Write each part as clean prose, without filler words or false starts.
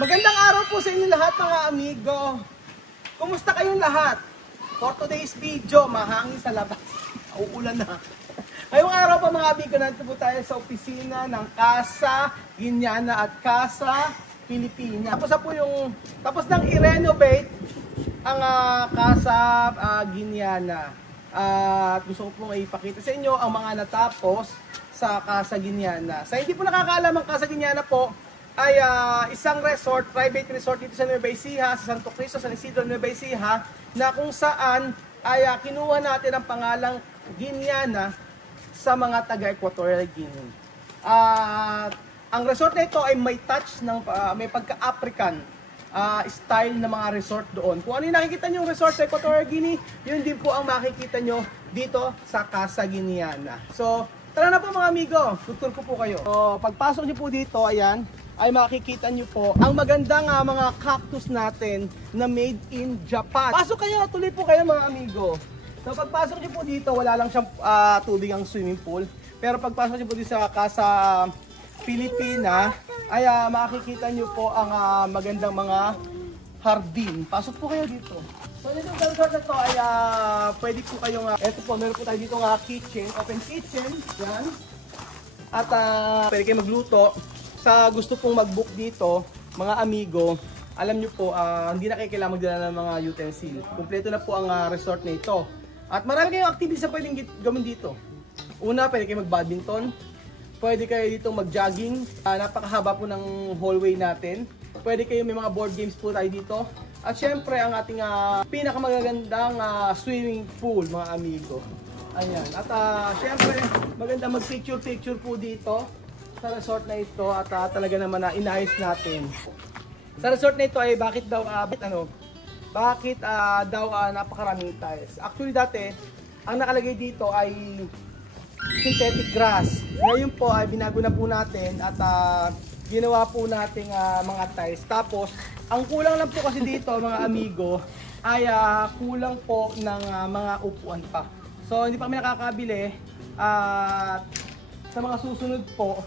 Magandang araw po sa inyo lahat mga amigo. Kumusta kayong lahat? For today's video, mahangin sa labas. Uulan na. Ngayong araw pa mga amigo, nandito po tayo sa opisina ng Casa Guiñana at Casa Pilipina. Tapos nang i-renovate ang Casa Guiñana. At gusto ko pong ipakita sa inyo ang mga natapos sa Casa Guiñana. Sa hindi po nakakaalam, ang Casa Guiñana po ay isang resort, private resort dito sa Nueva Ecija, sa Santo Cristo, San Isidro, Nueva Ecija, na kung saan ay kinuha natin ang pangalang Guiñana sa mga taga-Equatorial Guinea. Ang resort na ito ay may touch ng may pagka-African style na mga resort doon. Kung ano yung nakikita nyo yung resort sa Equatorial Guinea, yun din po ang makikita nyo dito sa Casa Guiñana. So, tara na po mga amigo, tutur ko po kayo. So, pagpasok nyo po dito, ayan, ay makikita nyo po ang magandang mga cactus natin na made in Japan. Pasok kayo, tuloy po kayo mga amigo. So pagpasok nyo po dito, wala lang siyang tubig ang swimming pool. Pero pagpasok nyo po dito sa Casa Pilipina, ay makikita nyo po ang magandang mga hardin. Pasok po kayo dito. So dito sa resort na to ay pwede po kayong, eto po, meron po tayo dito kitchen, open kitchen, yan. At pwede kayo magluto. Sa gusto pong mag-book dito, mga amigo, alam nyo po, hindi na kayo kailangan magdala ng mga utensil. Kompleto na po ang resort na ito. At marami kayong activities na pwedeng gawin dito. Una, pwede kayo mag-badminton. Pwede kayo dito mag-jogging. Napakahaba po ng hallway natin. Pwede kayo, may mga board games po tayo dito. At syempre, ang ating pinakamagagandang swimming pool, mga amigo. Ayan. At syempre, maganda mag-picture-picture po dito sa resort na ito at talaga naman na inayos natin. Sa resort na ito ay bakit daw napakaraming tiles. Actually dati, ang nakalagay dito ay synthetic grass. Ngayon po ay binago na po natin at ginawa po nating mga tiles. Tapos, ang kulang lang po kasi dito mga amigo ay kulang po ng mga upuan pa. So hindi pa kami nakakabili at sa mga susunod po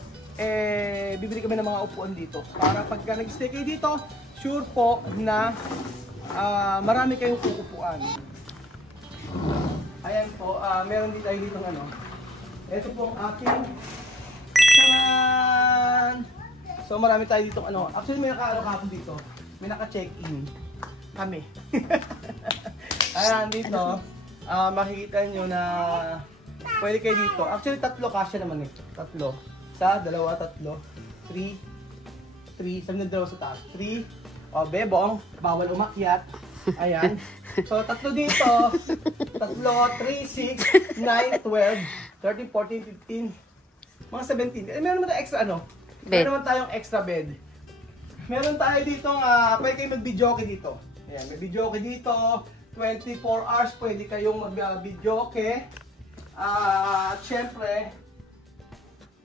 bibili kami ng mga upuan dito para pagka nag-stay kayo dito, sure po na marami kayong uupuan. Ayan po, meron din tayo dito ito po ang aking charan! So marami tayo dito actually may naka-ano dito, may naka-check-in kami. Ayan dito, makikita nyo na pwede kayo dito. Actually tatlo kasya naman tatlo. Sa, dalawa, tatlo, 3, sabi na dalawa sa taas, 3, bebong, bawal umakyat, ayan. So, tatlo dito, tatlo, 3, 6, 9, 12, 13, 14, 15, mga 17. Meron naman tayong extra bed. Meron naman tayong extra bed. Meron tayo dito, pwede kayo mag-videoke dito. Ayan, may videoke dito, 24 hours pwede kayong mag-videoke. At syempre,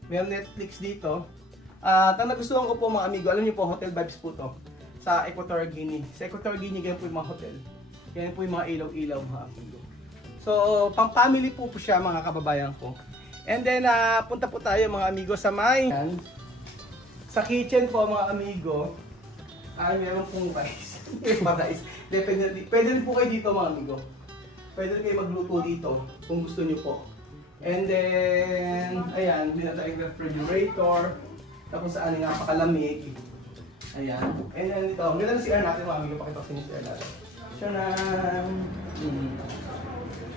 meron Netflix dito. Ang nagustuhan ko po mga amigo, alam niyo po, hotel vibes po to sa Equatorial Guinea. Sa Equatorial Guinea, ganyan po yung mga hotel. Ganyan po yung mga ilaw-ilaw mga amigo. So, pang family po siya mga kababayan ko. And then, punta po tayo mga amigo sa sa kitchen po mga amigo, ay meron pong rice. Pwede rin po kayo dito mga amigo. Pwede rin kayo magluto dito kung gusto niyo po. And then, ayan, binatay ang refrigerator. Tapos saan nga napakalamig. Ayan. And then dito, ang ganda na CR natin mga amigo. Pakita ko sa inyo CR natin. Shanan!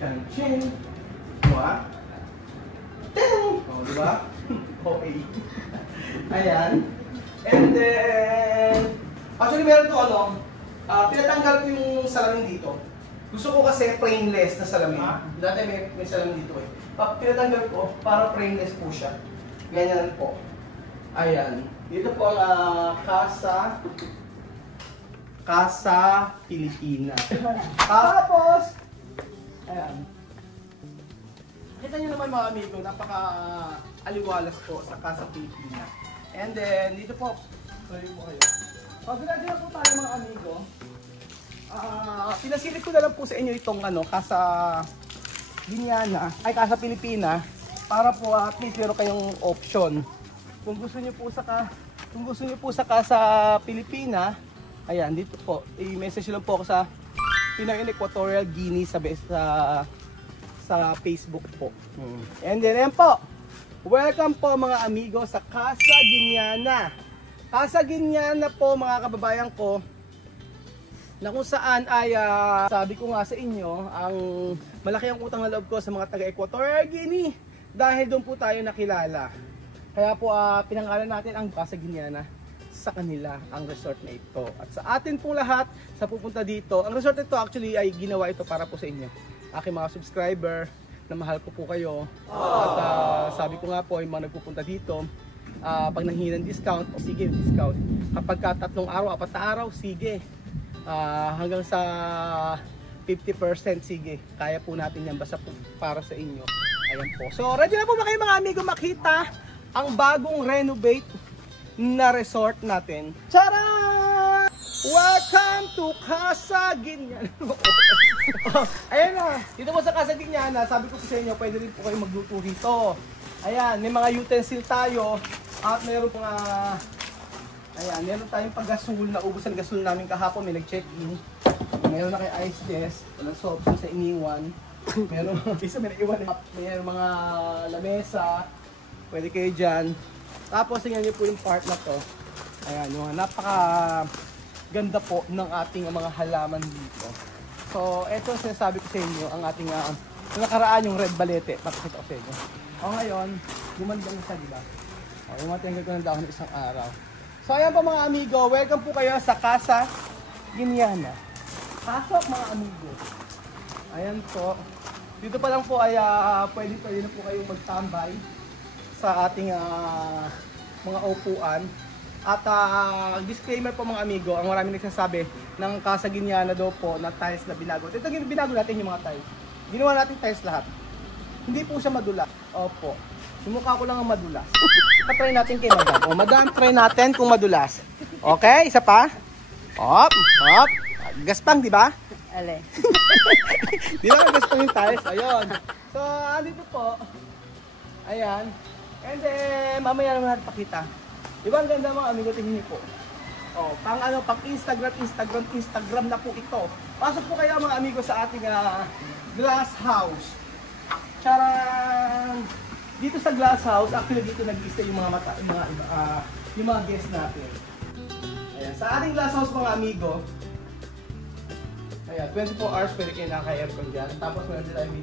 Shan-chin! Diba? Ting! O, diba? Okay. Ayan. And then, actually meron ito pinatanggal ko yung salamin dito. Gusto ko kasi frameless na salamin. Dati may salamin dito pinatanggal ko para frameless po siya. Ganyan po. Ayan. Dito po ang Casa Pilipina. Tapos, ayan. Kita nyo naman mga amigo, napaka-aliwalas po sa Casa Pilipina. And then, dito po, sorry po kayo. Pagdadala po tayo mga amigo. Pinasilip ko na lang po sa inyo itong Casa Guiñana, ay Casa Pilipina, para po at least meron kayong option. Kung gusto niyo po sa Kung gusto niyo po sa Casa Pilipina, ayan, dito po. I-message lang po ako sa Pinoy in Equatorial Guinea sa Facebook po. And then, ayan po. Welcome po mga amigo sa Casa Guineana. Casa Guineana po mga kababayan ko, na kung saan ay sabi ko nga sa inyo, ang malaki ang utang na loob ko sa mga taga-Equatorial Guinea dahil doon po tayo nakilala. Kaya po pinangalan natin ang Casa Guineana sa kanila, ang resort na ito. At sa atin pong lahat sa pupunta dito, ang resort ito actually ay ginawa ito para po sa inyo, aking mga subscriber na mahal ko po kayo. At sabi ko nga po, yung mga nagpupunta dito, pag nanghingi ng discount, o sige, discount. Kapag ka 3 araw, 4 araw, sige. Hanggang sa 50% sige, kaya po natin yan basta po para sa inyo. Ayan po. So ready na po ba kayo mga amigo makita ang bagong renovate na resort natin? Tara! Welcome to Casa Guineana. Ayan na, dito po sa Casa Guineana, sabi ko po sa inyo, pwede rin po kayo magluto rito. Ayan, may mga utensil tayo at mayroon pong ayan, meron tayong pag-gasol, naubos ang gasol namin kahapon, may nag-check-in. Meron na kay ice test, walang soap sa iniwan. Meron, isa may naiwan. Meron mga lamesa, pwede kayo dyan. Tapos tingnan niyo po yung part na to. Ayan, yung napaka ganda po ng ating mga halaman dito. So, eto sinasabi ko sa inyo, ang ating nakaraan yung red balete. Papakita ko sa inyo. O ngayon, gumanda na siya, diba? O, yung matinggal ko ng dahon isang araw. So ayan po mga amigo, welcome po kayo sa Casa Guineana. Pasok mga amigo. Ayan po. Dito pa lang po ay pwede na po kayong magtambay sa ating mga upuan. At disclaimer po mga amigo, ang maraming nagsasabi ng Casa Guineana daw po na tiles na binago. Ito binago natin yung mga tiles. Ginawa natin tiles lahat. Hindi po siya madulas. Opo. Yung mukha ko lang ang madulas. Try natin kay madam. O madam, try natin kung madulas. Okay, isa pa. Hop, hop. Gaspang, di ba? Ale. Di ba gaspang yung tiles? Ayun. So, andito po. Ayan. And then, mamaya naman natin pakita. Di ba ang ganda mga amigo, tingin niyo po. O, pang Instagram na po ito. Pasok po kayo mga amigo sa ating glass house. Charan! Dito sa glass house, actually dito nag-stay yung yung mga guests natin. Ayan, sa ating glass house mga amigo, ayan, 24 hours pwede kayo naka-aircon dyan. Tapos meron din tayong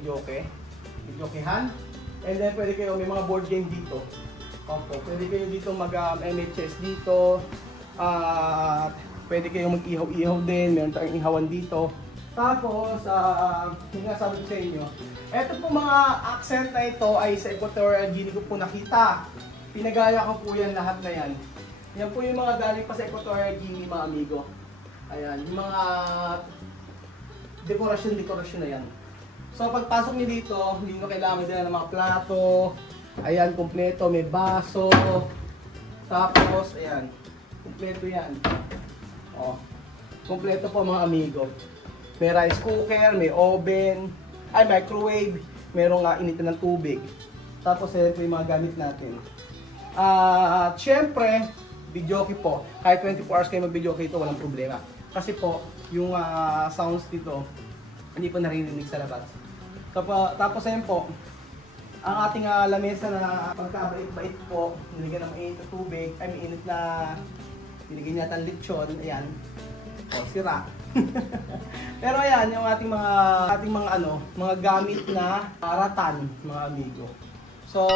videokehan. And then pwede kayo, may mga board game dito. Opo, pwede kayo dito mag-MHS dito. Pwede kayo mag-ihaw-ihaw din, meron tayong ihawan dito. Tapos, yung nga sabi ko sa inyo, eto po mga accent na ito ay sa Equatorial Guinea ko po nakita. Pinagaya ko po yan lahat na yan. Yan po yung mga galing pa sa Equatorial Guinea mga amigo. Ayan, yung mga dekorasyon na yan. So pagpasok niyo dito, hindi nyo kailangan din ng mga plato. Ayan, kompleto, may baso. Tapos, ayan, kompleto yan. O, kompleto po mga amigo. May rice cooker, may oven, ay microwave, merong initan ng tubig. Tapos ito yung mga gamit natin. At syempre, videoke po. Kahit 24 hours kayo mag-videoke ito, walang problema. Kasi po, yung sounds dito, hindi po naririnig sa labas. Tapos ayun po, ang ating lamesa na pagkabait-bait po, nilagyan ng mainit na tubig, ay may init na, nilagyan natin lechon, ayan. O, sira. Pero ayan, yung ating mga gamit na ratan, mga amigo. So,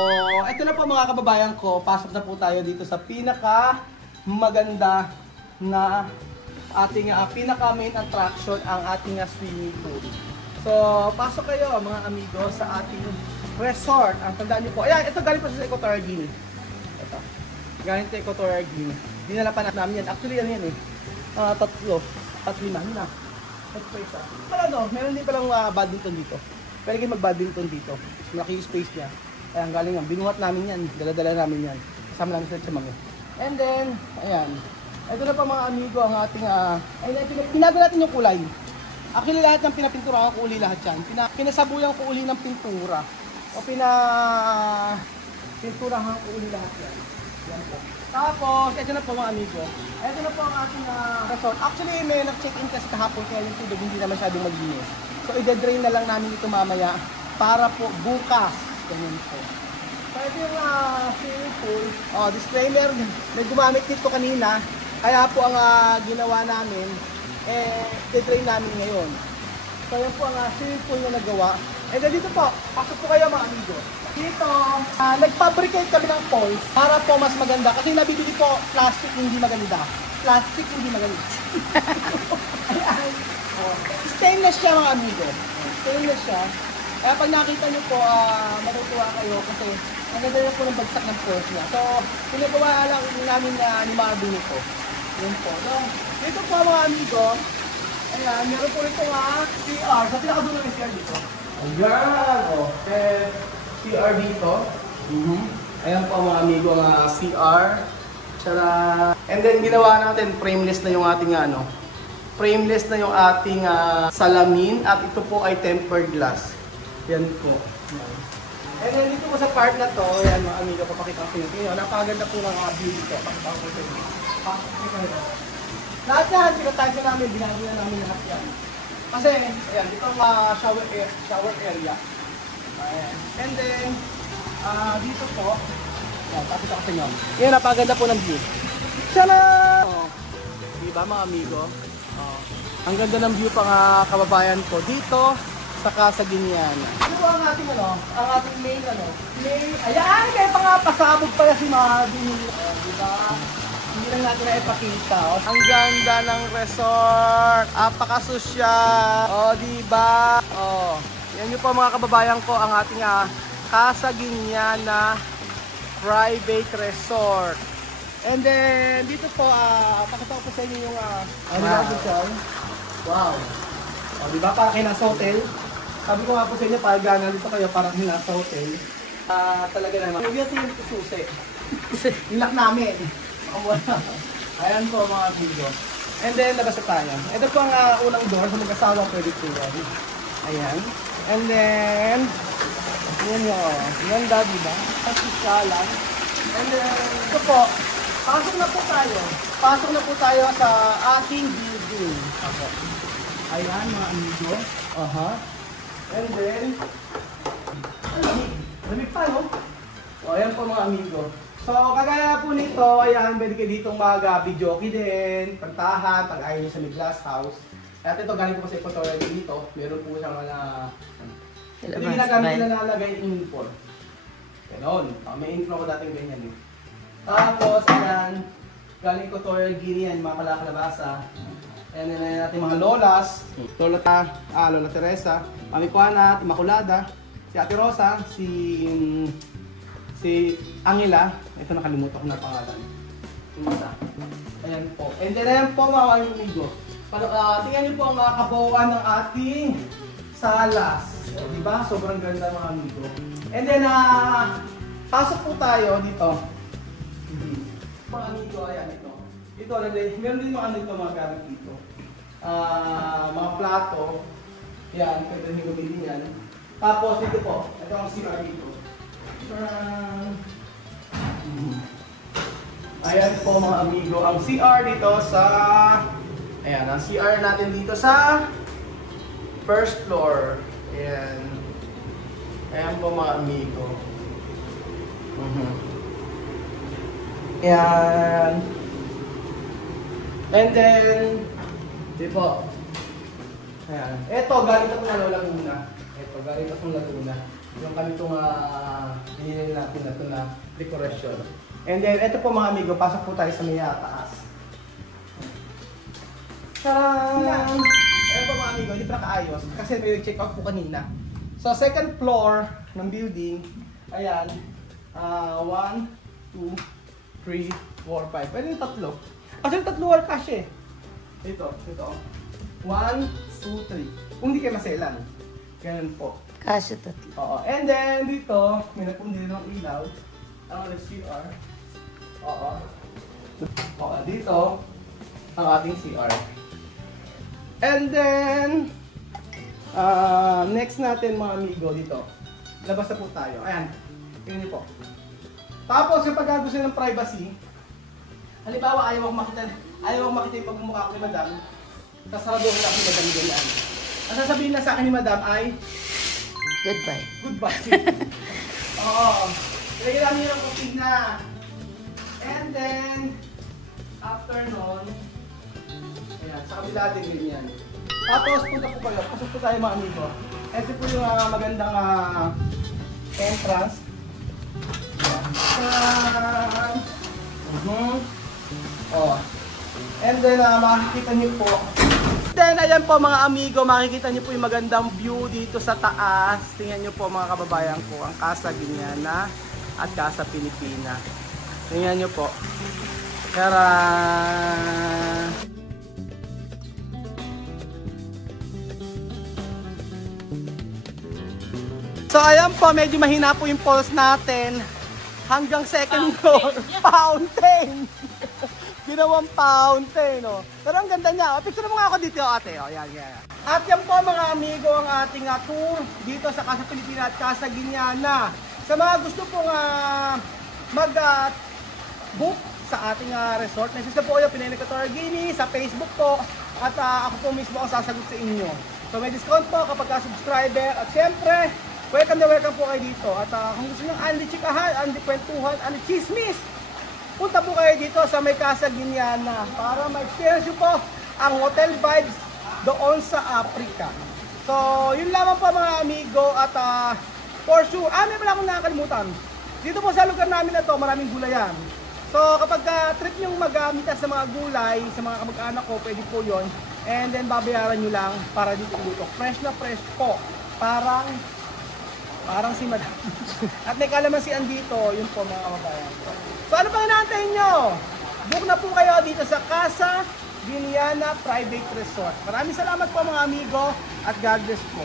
ito na po mga kababayan ko, pasok na po tayo dito sa pinaka maganda na ating pinaka main attraction, ang ating swimming pool. So, pasok kayo mga amigo sa ating resort. Ang tandaan niyo po, ayan, ito galing po sa Equatorial Guinea. Ito, galing sa Equatorial Guinea. Dinala pa namin yan. Actually, ano yan eh, lima na. Ito pa isa. Pero meron din palang badminton dito. Pwede kayo mag-badminton dito. Malaki yung space niya. Ayan, galing yan. Binuhat namin yan. Dala-dala namin yan. Kasama namin sa chamang yan. And then, ayan. Ito na pa mga amigo ang ating, pinago natin yung kulay. Actually lahat ng pinapintura ko uli lahat yan. Pinasabuyan ko uli ng pintura. O pinapinturahan ko uli lahat yan. Yan po. Tapos, ito na po mga amigo. Ito na po ang ating resort. Actually, may nag-check-in kasi kahapon kaya yung tubig hindi na masyadong maglinis. So, i-drain na lang namin ito mamaya para po bukas. Ganyan po. So, ito yung swimming pool. Disclaimer, may gumamit dito kanina. Kaya po ang ginawa namin, i-drain namin ngayon. So, yan po ang swimming pool na nagawa. And then dito po, pasok po kayo mga amigo. Dito, nag-fabricate kami ng poles para po mas maganda. Kasi nabibili po, plastic hindi maganda. Plastic hindi maganda. Ayan. Stainless siya mga amigo. Stainless siya. Kaya pag nakita nyo po, matutuwa kayo kasi maganda na po ng bagsak ng poles niya. So, pinagawa lang namin na animado nito. Yun po. So, dito po mga amigo, ayan, meron po ito CR. Sa pinakadulo ng CR dito. Ayan, CR dito. Ayan po mga amigo, ang CR. Tara. And then ginawa natin, frameless na yung ating frameless na yung ating salamin at ito po ay tempered glass. Yan po. Ayan. And then dito po sa part na to, ayan mga amigo, papakita ko nyo. Napakaganda po ng view dito. Pakita ko nyo. Lahat yan, sinatansya namin, ginagawa namin lahat yan. Kasi, ayan, dito ang shower area. Ayan. And then, dito po, ayan, pakita ko sa inyo. Ayan, napaganda po ng view. Tiyala! Diba mga amigo? Ang ganda ng view pang kababayan ko dito, saka sa Guinian. Ano po ang ating ang ating main ayan, kaya pa nga pasabog pala si Mavi. Diba? Hindi lang natin na ipakita. Ang ganda ng resort. Apakasosyal. Diba? Yan yung po mga kababayan ko, ang ating Casa Guiniana Private Resort. And then, dito po, pakita ko po sa inyo yung social. Wow. Diba? Parang kayo nasa hotel. Sabi ko nga po sa inyo, pag nandito kayo, parang kayo nasa hotel. Talaga naman. Huwag natin yung susi. Nilak namin. Ayan po mga video. And then, labas na tayo. Ito po ang unang door sa mag-asawa pwede po yan. Ayan. And then, yun yun. Ganda, diba? Pasisyalan. And then, ito po. Pasok na po tayo. Pasok na po tayo sa ating building. Okay. Ayan mga amigo. And then, lamig pa, no? Ayan po mga amigo. So, kagaya po nito, ayan, pwede kayo ditong mag-videoke din, pantahan, pag ayaw nyo sa may glass house. At ito, galing po kasi tutorial dito, meron po siyang hindi ginagamit na nalalagay yung uniform. Ganon. May intro ko dating ganyan eh. Tapos, ayan, galing ko tutorial Guinian, mga palakalabasa. Ayan, ayan natin mga lolas. Lola Teresa, Mami Juana, Immaculada, si Ate Rosa, si Angela. Ito nakalimutan ko na pangalan. Ayan po. And then ayan po mga amigo. Tingnan niyo po ang kabuuan ng ating salas. Diba? Sobrang ganda mga amigo. And then pasok po tayo dito. Mga amigo, ayan ito. Ito, meron din mga gamit dito. Mga plato. Yan, pwede nyo gamitin yan. Tapos dito po, ito ang CR dito. Ayan po mga amigo, ang CR dito sa ayan, ang CR natin dito sa first floor. Ayan. Ayan po mga amigo. Ayan. And then di po. Ayan. Ito, galing ito ng Laguna. Ito, galing ito ng Laguna. Yung kami itong binili natin na ito na decoration. And then, ito po mga amigo, pasok po tayo sa may taas. Tadaan! Ayan po mga amigo, hindi pa nakaayos kasi may check out po kanina. So, second floor ng building, ayan, 1, 2, 3, 4, 5. Pwede yung tatlo. Kasi yung tatlo wala cash eh. Ito. 1, 2, 3. Kung hindi kayo maselan. Ganun po. Kasya tatlo. Oo. And then dito, may napundi ng ilaw. Ang CR. Oo. Oo. Dito, ang ating CR. And then, next natin mga amigo dito. Labas na po tayo. Ayan. Tingnan niyo po. Tapos yung pag gusto ng privacy, halimbawa ayaw mo makita yung pagmumukha ko ni Madam, kasaraduhin lang ni Madam ganyan. Ang sasabihin na sa akin ni Madam ay, Goodbye. goodbye. Oo. Lagyan namin yung kusina. And then, after nun, ayan, sa kabila din ganyan. Tapos punta po kayo, pasok po tayo mga amigo. Ito po yung magandang entrance. Ayan. Oh. And then makikita niyo po. Then ayan po mga amigo, makikita niyo po yung magandang view dito sa taas. Tingnan niyo po mga kababayan ko, ang Casa Guiniana at Casa Pilipina. Tingnan niyo po. Tara! So ayan po, medyo mahina po yung pulse natin. Hanggang second floor, fountain! Ginawang fountain, no? Pero ang ganda niya. Picture mo nga ako dito, ate. O, yan, yan. At yan po mga amigo ang ating tour dito sa Casa Pilipina at Casa Guiniana. Sa mga gusto pong mag-book sa ating resort, message na po kayo, Pinay Torgini, sa Facebook po. At ako po mismo ang sasagot sa inyo. So may discount po kapag ka-subscriber. At syempre, welcome na welcome po kayo dito. At kung gusto nyo Andy Chikahan, Andy Kwentuhan, Andy Chismis, punta po kayo dito sa may Casa Guiniana para ma-experience nyo po ang hotel vibes doon sa Africa. So, yun lamang po mga amigo at for sure, may pala akong nakakalimutan. Dito po sa lugar namin na to, maraming gulayan. So, kapag trip nyo mag-amitas sa mga gulay, sa mga kamag-anak ko, pwede po yun. And then, babayaran nyo lang para dito luto. Fresh na fresh po. Parang si Madam. At may kalamansian dito, yun po mga kababayan. So ano pang inaantay nyo? Book na po kayo dito sa Casa Guiniana Private Resort. Maraming salamat po mga amigo at God bless po.